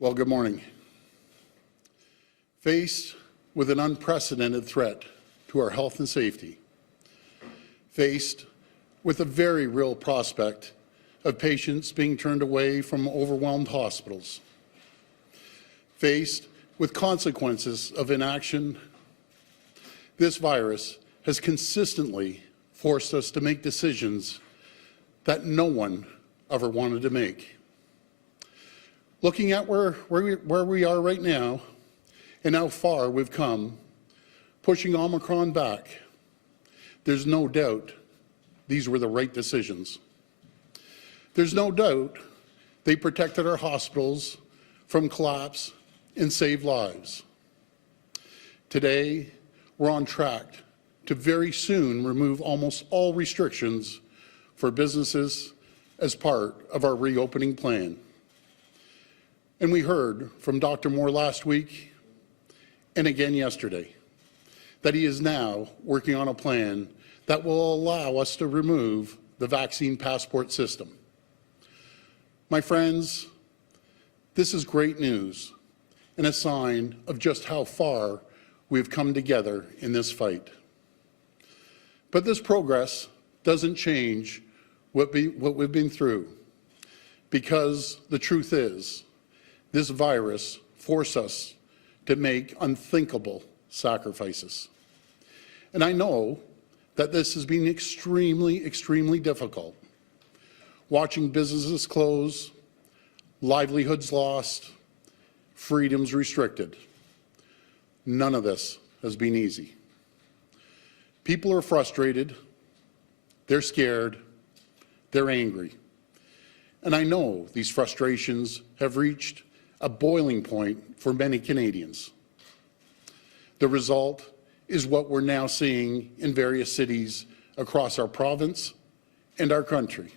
Well, good morning. Faced with an unprecedented threat to our health and safety, faced with a very real prospect of patients being turned away from overwhelmed hospitals, faced with consequences of inaction, this virus has consistently forced us to make decisions that no one ever wanted to make. Looking at where we are right now and how far we've come, pushing Omicron back, there's no doubt these were the right decisions. There's no doubt they protected our hospitals from collapse and saved lives. Today, we're on track to very soon remove almost all restrictions for businesses as part of our reopening plan. And we heard from Dr. Moore last week and again yesterday that he is now working on a plan that will allow us to remove the vaccine passport system. My friends, this is great news and a sign of just how far we've come together in this fight. But this progress doesn't change what we've been through, because the truth is, this virus forced us to make unthinkable sacrifices. And I know that this has been extremely, extremely difficult. Watching businesses close, livelihoods lost, freedoms restricted. None of this has been easy. People are frustrated, they're scared, they're angry. And I know these frustrations have reached a boiling point for many Canadians. The result is what we're now seeing in various cities across our province and our country.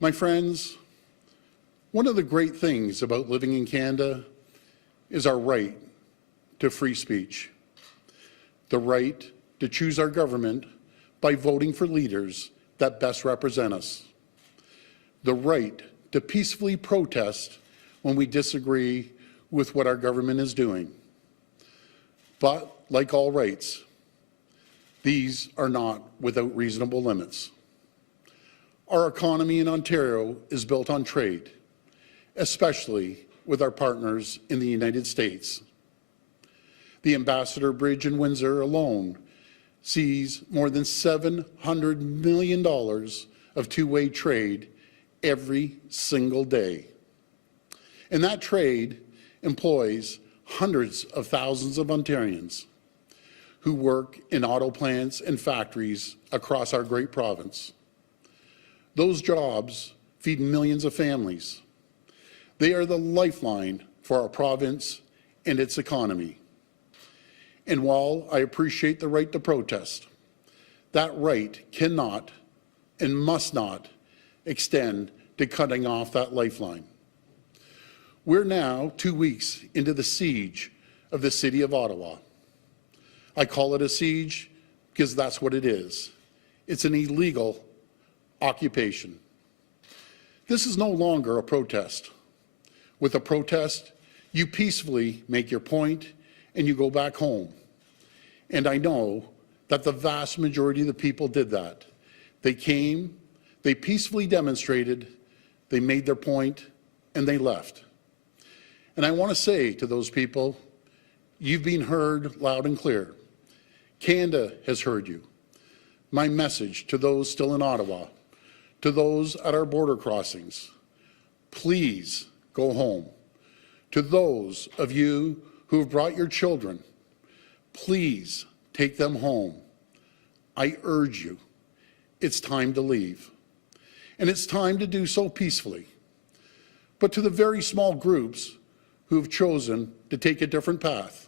My friends, one of the great things about living in Canada is our right to free speech, the right to choose our government by voting for leaders that best represent us, the right to peacefully protest when we disagree with what our government is doing. But like all rights, these are not without reasonable limits. Our economy in Ontario is built on trade, especially with our partners in the United States. The Ambassador Bridge in Windsor alone sees more than $700 million of two-way trade every single day. And that trade employs hundreds of thousands of Ontarians who work in auto plants and factories across our great province. Those jobs feed millions of families. They are the lifeline for our province and its economy. And while I appreciate the right to protest, that right cannot and must not extend to cutting off that lifeline. We're now 2 weeks into the siege of the city of Ottawa. I call it a siege because that's what it is. It's an illegal occupation. This is no longer a protest. With a protest, you peacefully make your point and you go back home. And I know that the vast majority of the people did that. They came, they peacefully demonstrated, they made their point, and they left. And I want to say to those people, you've been heard loud and clear. Canada has heard you. My message to those still in Ottawa, to those at our border crossings, please go home. To those of you who have brought your children, please take them home. I urge you, it's time to leave. And it's time to do so peacefully. But to the very small groups who have chosen to take a different path,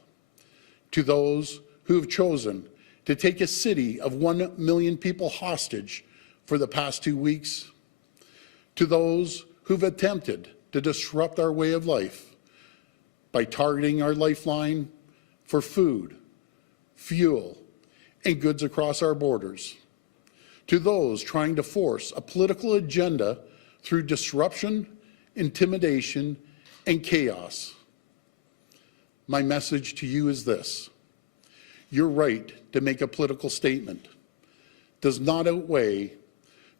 to those who have chosen to take a city of 1 million people hostage for the past 2 weeks, to those who've attempted to disrupt our way of life by targeting our lifeline for food, fuel, and goods across our borders, to those trying to force a political agenda through disruption, intimidation, and chaos. My message to you is this: your right to make a political statement does not outweigh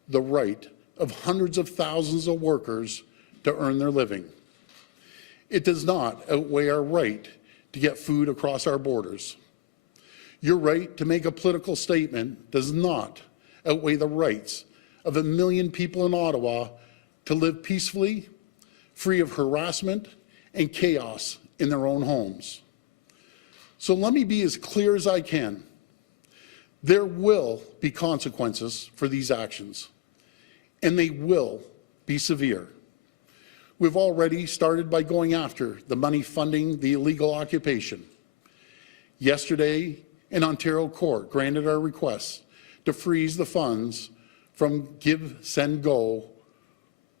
the right of hundreds of thousands of workers to earn their living. It does not outweigh our right to get food across our borders. Your right to make a political statement does not outweigh the rights of 1 million people in Ottawa to live peacefully, free of harassment and chaos in their own homes. So let me be as clear as I can. There will be consequences for these actions, and they will be severe. We've already started by going after the money funding the illegal occupation. Yesterday, an Ontario court granted our request to freeze the funds from Give, Send, Go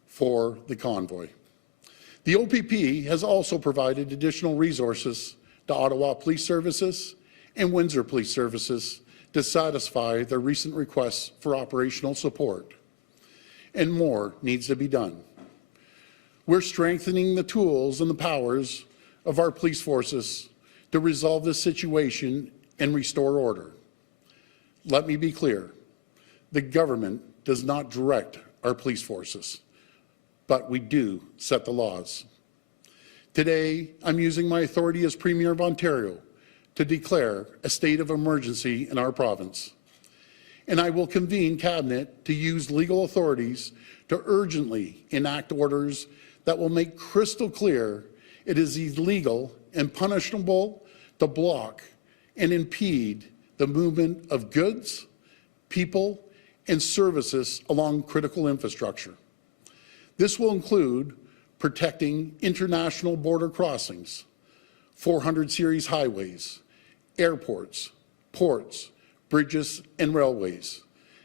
for the convoy. The OPP has also provided additional resources to Ottawa Police Services and Windsor Police Services to satisfy their recent requests for operational support. And more needs to be done. We're strengthening the tools and the powers of our police forces to resolve this situation and restore order. Let me be clear, the government does not direct our police forces, but we do set the laws. Today, I'm using my authority as Premier of Ontario to declare a state of emergency in our province. And I will convene Cabinet to use legal authorities to urgently enact orders that will make crystal clear it is illegal and punishable to block and impede the movement of goods, people, and services along critical infrastructure. This will include protecting international border crossings, 400 series highways, airports, ports, bridges, and railways.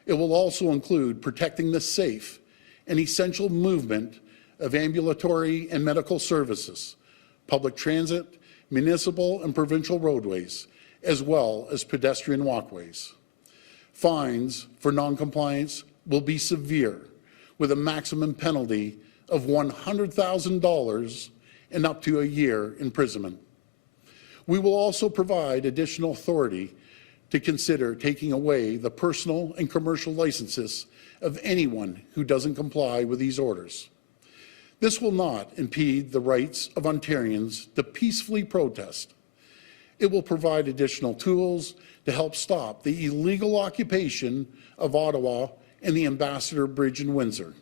It will also include protecting the safe and essential movement of ambulatory and medical services, public transit, municipal and provincial roadways, as well as pedestrian walkways. Fines for noncompliance will be severe, with a maximum penalty of $100,000 and up to a year imprisonment. We will also provide additional authority to consider taking away the personal and commercial licenses of anyone who doesn't comply with these orders. This will not impede the rights of Ontarians to peacefully protest. It will provide additional tools to help stop the illegal occupation of Ottawa and the Ambassador Bridge in Windsor.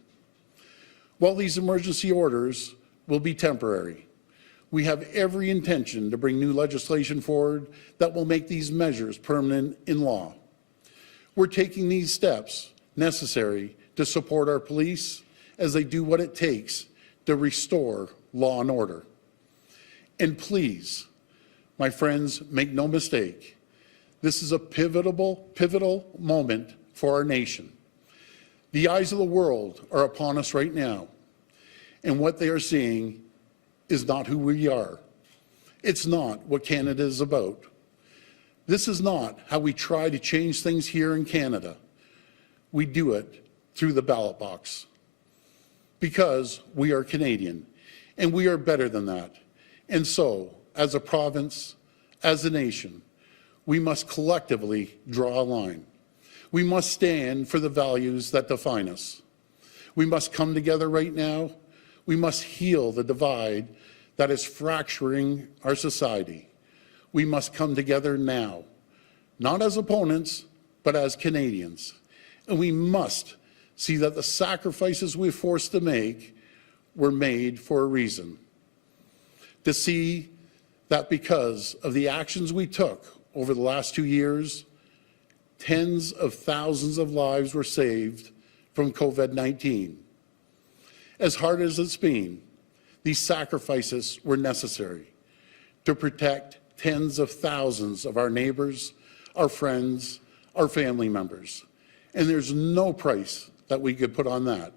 While these emergency orders will be temporary, we have every intention to bring new legislation forward that will make these measures permanent in law. We're taking these steps necessary to support our police as they do what it takes to restore law and order. And please, my friends, make no mistake, this is a pivotal moment for our nation. The eyes of the world are upon us right now, and what they are seeing is not who we are. It's not what Canada is about. This is not how we try to change things here in Canada. We do it through the ballot box. Because we are Canadian, and we are better than that. And so, as a province, as a nation, we must collectively draw a line. We must stand for the values that define us. We must come together right now. We must heal the divide that is fracturing our society. We must come together now, not as opponents, but as Canadians. And we must see that the sacrifices we're forced to make were made for a reason. To see that because of the actions we took over the last 2 years, tens of thousands of lives were saved from COVID-19. As hard as it's been, these sacrifices were necessary to protect tens of thousands of our neighbors, our friends, our family members. And there's no price that we could put on that.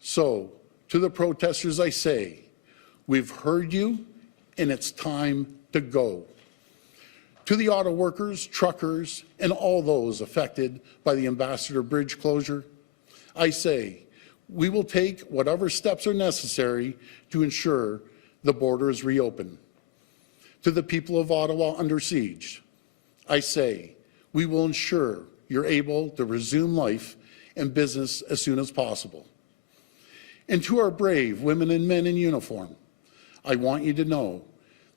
So, to the protesters I say, we've heard you, and it's time to go. To the auto workers, truckers, and all those affected by the Ambassador Bridge closure, I say, we will take whatever steps are necessary to ensure the border is reopened. To the people of Ottawa under siege, I say, we will ensure you're able to resume life and business as soon as possible. And to our brave women and men in uniform, I want you to know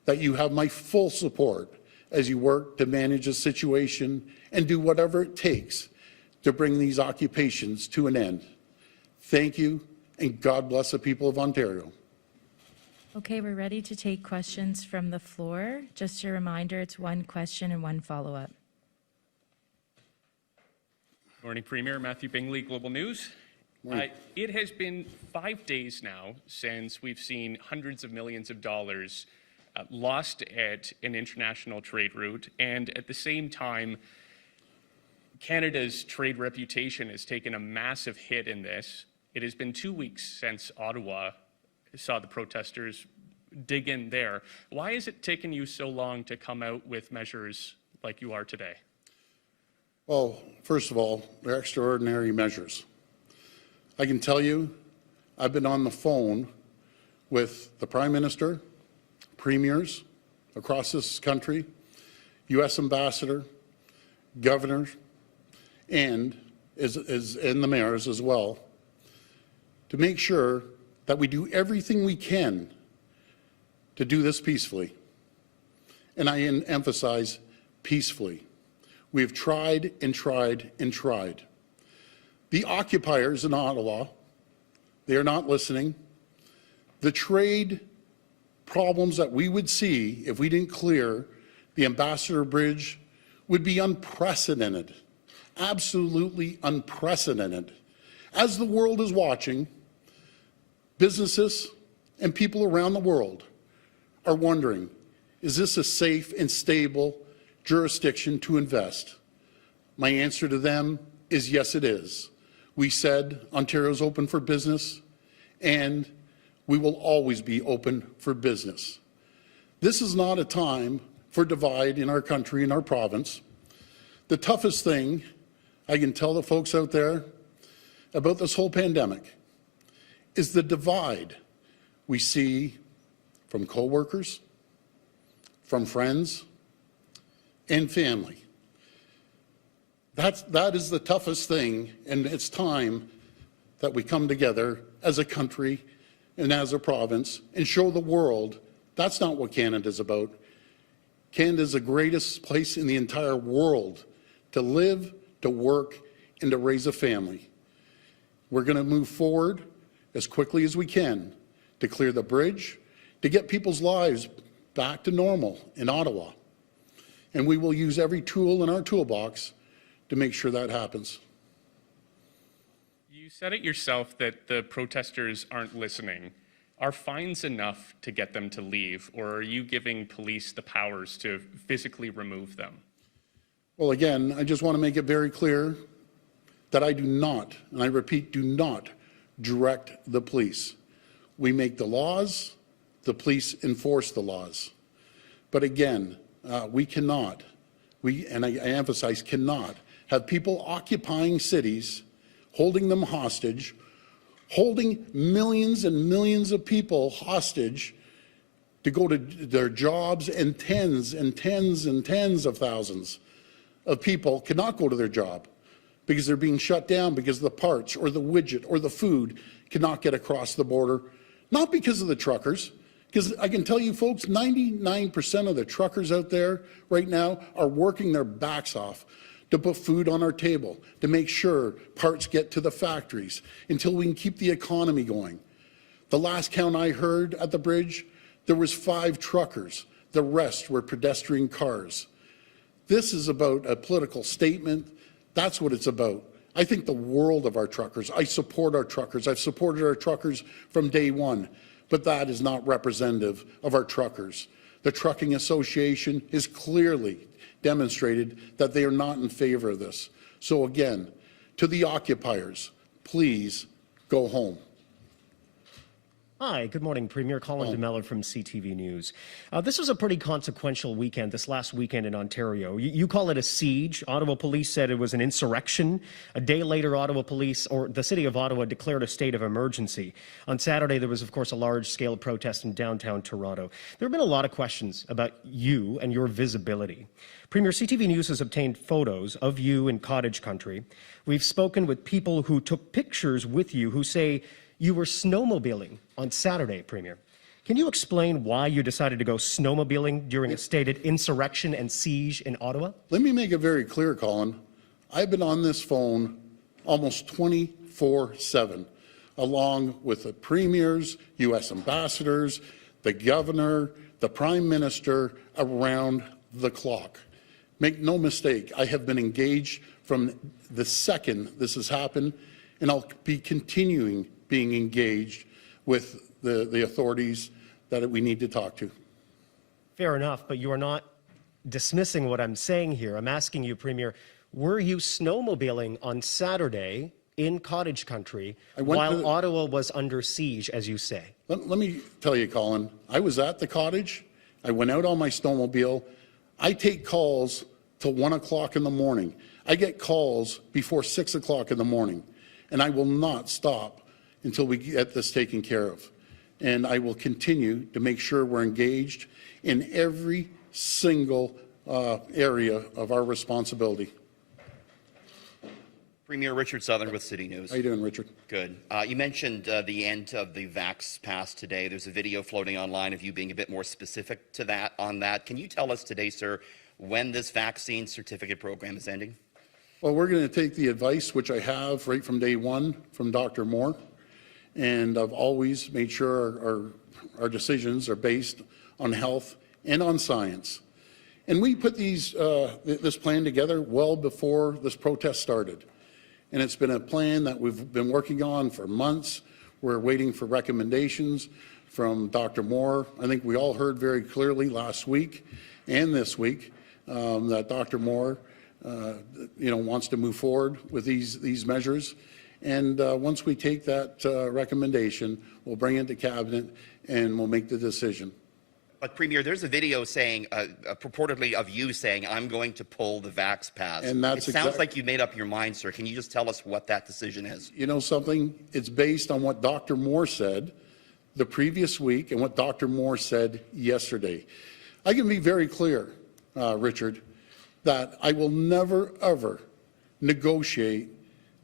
that you have my full support as you work to manage the situation and do whatever it takes to bring these occupations to an end. Thank you, and God bless the people of Ontario. Okay, we're ready to take questions from the floor. Just a reminder, it's one question and one follow-up. Morning, Premier. Matthew Bingley, Global News. It has been 5 days now since we've seen hundreds of millions of dollars lost at an international trade route, and at the same time, Canada's trade reputation has taken a massive hit in this. It has been 2 weeks since Ottawa saw the protesters dig in there. Why has it taken you so long to come out with measures like you are today? Well, first of all, they're extraordinary measures. I can tell you, I've been on the phone with the Prime Minister, premiers across this country, U.S. Ambassador, governors, and the mayors as well, to make sure that we do everything we can to do this peacefully. And I emphasize peacefully. We have tried and tried and tried. The occupiers in Ottawa, they are not listening. The trade problems that we would see if we didn't clear the Ambassador Bridge would be unprecedented, absolutely unprecedented. As the world is watching, businesses and people around the world are wondering, is this a safe and stable jurisdiction to invest? My answer to them is yes, it is. We said Ontario's open for business, and we will always be open for business. This is not a time for divide in our country, in our province. The toughest thing I can tell the folks out there about this whole pandemic is the divide we see from coworkers, from friends, and family. That is the toughest thing, and it's time that we come together as a country and as a province and show the world that's not what Canada's about. Canada is the greatest place in the entire world to live, to work, and to raise a family. We're going to move forward as quickly as we can to clear the bridge, to get people's lives back to normal in Ottawa. And we will use every tool in our toolbox to make sure that happens. You said it yourself that the protesters aren't listening. Are fines enough to get them to leave, or are you giving police the powers to physically remove them? Well, again, I just want to make it very clear that I do not, and I repeat, do not direct the police. We make the laws, the police enforce the laws. But again, we cannot, and I emphasize cannot, have people occupying cities, holding them hostage, holding millions and millions of people hostage to go to their jobs, and tens and tens and tens of thousands of people cannot go to their job because they're being shut down because the parts or the widget or the food cannot get across the border, not because of the truckers, because I can tell you folks, 99% of the truckers out there right now are working their backs off to put food on our table, to make sure parts get to the factories until we can keep the economy going. The last count I heard at the bridge, there was 5 truckers. The rest were pedestrian cars. This is about a political statement. That's what it's about. I think the world of our truckers. I support our truckers. I've supported our truckers from day one, but that is not representative of our truckers. The Trucking Association is clearly demonstrated that they are not in favor of this. So again, to the occupiers, please go home. Hi, good morning, Premier. Colin DeMello from CTV News. This was a pretty consequential weekend, this last weekend in Ontario. You call it a siege. Ottawa police said it was an insurrection. A day later, Ottawa police, or the city of Ottawa, declared a state of emergency. On Saturday, there was, of course, a large-scale protest in downtown Toronto. There have been a lot of questions about you and your visibility. Premier, CTV News has obtained photos of you in cottage country. We've spoken with people who took pictures with you who say you were snowmobiling on Saturday, Premier. Can you explain why you decided to go snowmobiling during a stated insurrection and siege in Ottawa? Let me make it very clear, Colin. I've been on this phone almost 24/7, along with the premiers, U.S. ambassadors, the governor, the prime minister, around the clock. Make no mistake, I have been engaged from the second this has happened, and I'll be continuing being engaged with the authorities that we need to talk to. Fair enough, but you are not dismissing what I'm saying here. I'm asking you, Premier, were you snowmobiling on Saturday in cottage country while Ottawa was under siege, as you say? Let me tell you, Colin, I was at the cottage. I went out on my snowmobile. I take calls till 1 o'clock in the morning. I get calls before 6 o'clock in the morning, and I will not stop until we get this taken care of. And I will continue to make sure we're engaged in every single area of our responsibility. Premier Richard Southern with City News. How you doing, Richard? Good. You mentioned the end of the Vax Pass today. There's a video floating online of you being a bit more specific to that. Can you tell us today, sir, when this vaccine certificate program is ending? Well, we're going to take the advice, which I have right from day one from Dr. Moore, and I've always made sure our decisions are based on health and on science. And we put this plan together well before this protest started. And it's been a plan that we've been working on for months. We're waiting for recommendations from Dr. Moore. I think we all heard very clearly last week and this week that Dr. Moore wants to move forward with these measures. And once we take that recommendation, we'll bring it to Cabinet and we'll make the decision. But Premier, there's a video saying, purportedly of you saying, I'm going to pull the Vax Pass. And that's it sounds like you made up your mind, sir. Can you just tell us what that decision is? You know something? It's based on what Dr. Moore said the previous week and what Dr. Moore said yesterday. I can be very clear, Richard, that I will never, ever negotiate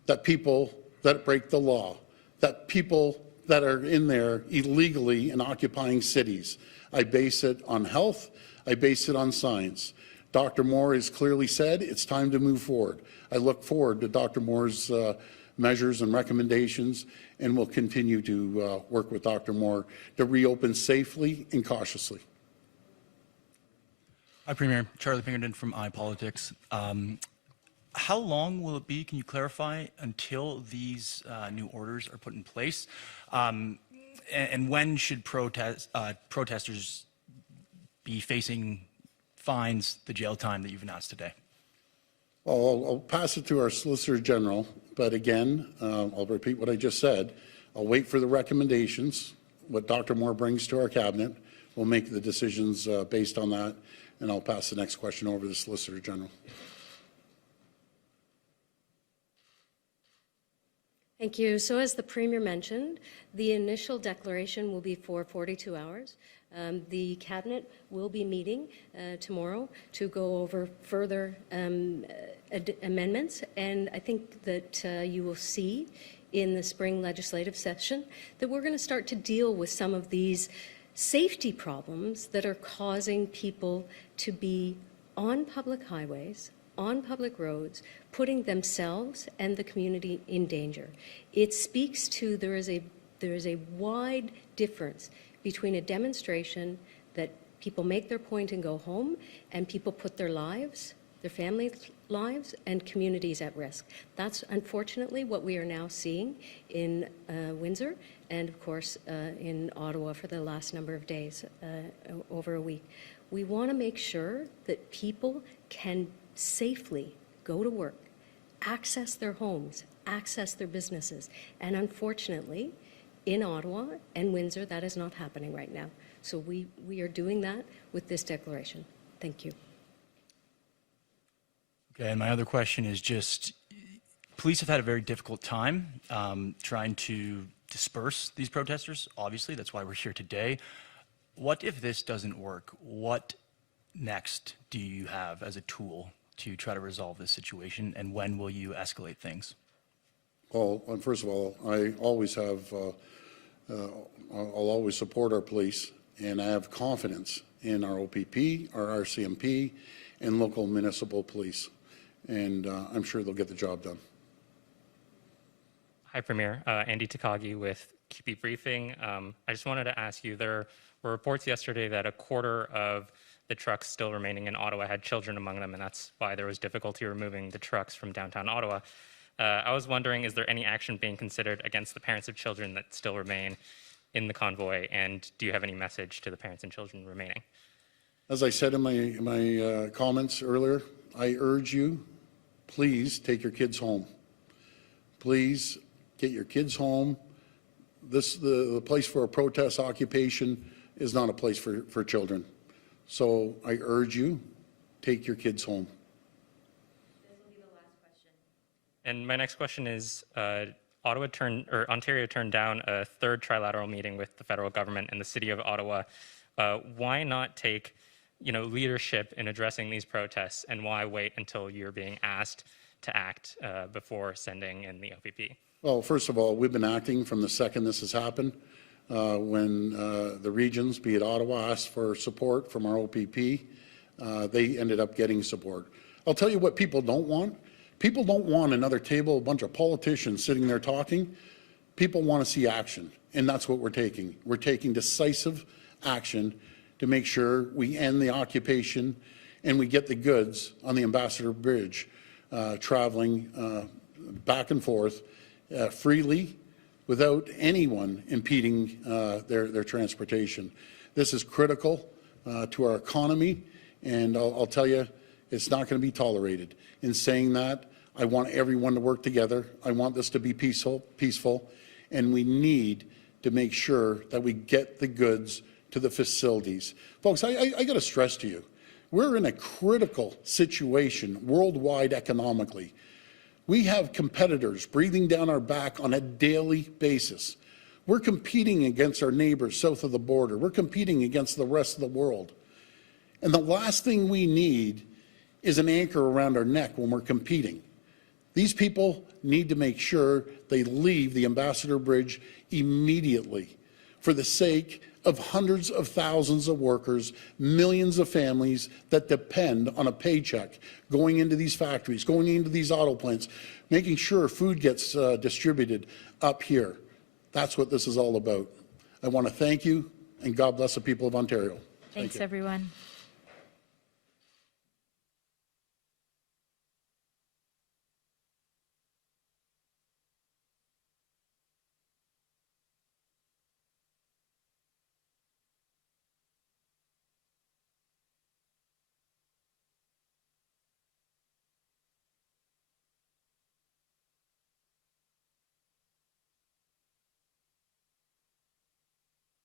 that people that break the law, that people that are in there illegally and occupying cities. I base it on health. I base it on science. Dr. Moore has clearly said it's time to move forward. I look forward to Dr. Moore's measures and recommendations, and we'll continue to work with Dr. Moore to reopen safely and cautiously. Hi, Premier. Charlie Pinkerton from iPolitics. How long will it be, can you clarify, until these new orders are put in place? And when should protesters be facing fines, the jail time that you've announced today? Well, I'll pass it to our Solicitor General, but again, I'll repeat what I just said. I'll wait for the recommendations, what Dr. Moore brings to our Cabinet. We'll make the decisions based on that, and I'll pass the next question over to the Solicitor General. Thank you. So as the Premier mentioned, the initial declaration will be for 42 hours. The Cabinet will be meeting tomorrow to go over further amendments, and I think that you will see in the spring legislative session that we're going to start to deal with some of these safety problems that are causing people to be on public highways, on public roads, putting themselves and the community in danger. It speaks to there is a wide difference between a demonstration that people make their point and go home, and people put their lives, their family lives, and communities at risk. That's unfortunately what we are now seeing in Windsor and, of course, in Ottawa for the last number of days, over a week. We want to make sure that people can safely go to work, access their homes, access their businesses. And unfortunately, in Ottawa and Windsor, that is not happening right now. So we are doing that with this declaration. Thank you. Okay, and my other question is just, police have had a very difficult time trying to disperse these protesters. Obviously, that's why we're here today. What if this doesn't work? What next do you have as a tool to try to resolve this situation, and when will you escalate things? Well, first of all, I always have, I'll always support our police, and I have confidence in our OPP, our RCMP, and local municipal police. And I'm sure they'll get the job done. Hi, Premier. Andy Takagi with QP Briefing. I just wanted to ask you, there were reports yesterday that a quarter of the trucks still remaining in Ottawa had children among them, and that's why there was difficulty removing the trucks from downtown Ottawa. I was wondering, is there any action being considered against the parents of children that still remain in the convoy, and do you have any message to the parents and children remaining? As I said in my comments earlier, I urge you, please take your kids home. Please get your kids home. The place for a protest occupation is not a place for children. So I urge you, take your kids home. This will be the last question. And my next question is, Ontario turned down a third trilateral meeting with the federal government and the city of Ottawa. Why not take leadership in addressing these protests, and why wait until you're being asked to act before sending in the OPP? Well, first of all, we've been acting from the second this has happened. When the regions, be it Ottawa, asked for support from our OPP, they ended up getting support. I'll tell you what people don't want. People don't want another table, a bunch of politicians sitting there talking. People want to see action, and that's what we're taking. We're taking decisive action to make sure we end the occupation and we get the goods on the Ambassador Bridge traveling back and forth freely without anyone impeding their transportation. This is critical to our economy, and I'll tell you, it's not going to be tolerated. In saying that, I want everyone to work together. I want this to be peaceful, and we need to make sure that we get the goods to the facilities. Folks, I got to stress to you, we're in a critical situation worldwide economically. We have competitors breathing down our back on a daily basis. We're competing against our neighbors south of the border. We're competing against the rest of the world. And the last thing we need is an anchor around our neck when we're competing. These people need to make sure they leave the Ambassador Bridge immediately for the sake of hundreds of thousands of workers, millions of families that depend on a paycheck going into these factories, going into these auto plants, making sure food gets distributed up here. That's what this is all about. I want to thank you, and God bless the people of Ontario. Thanks, everyone.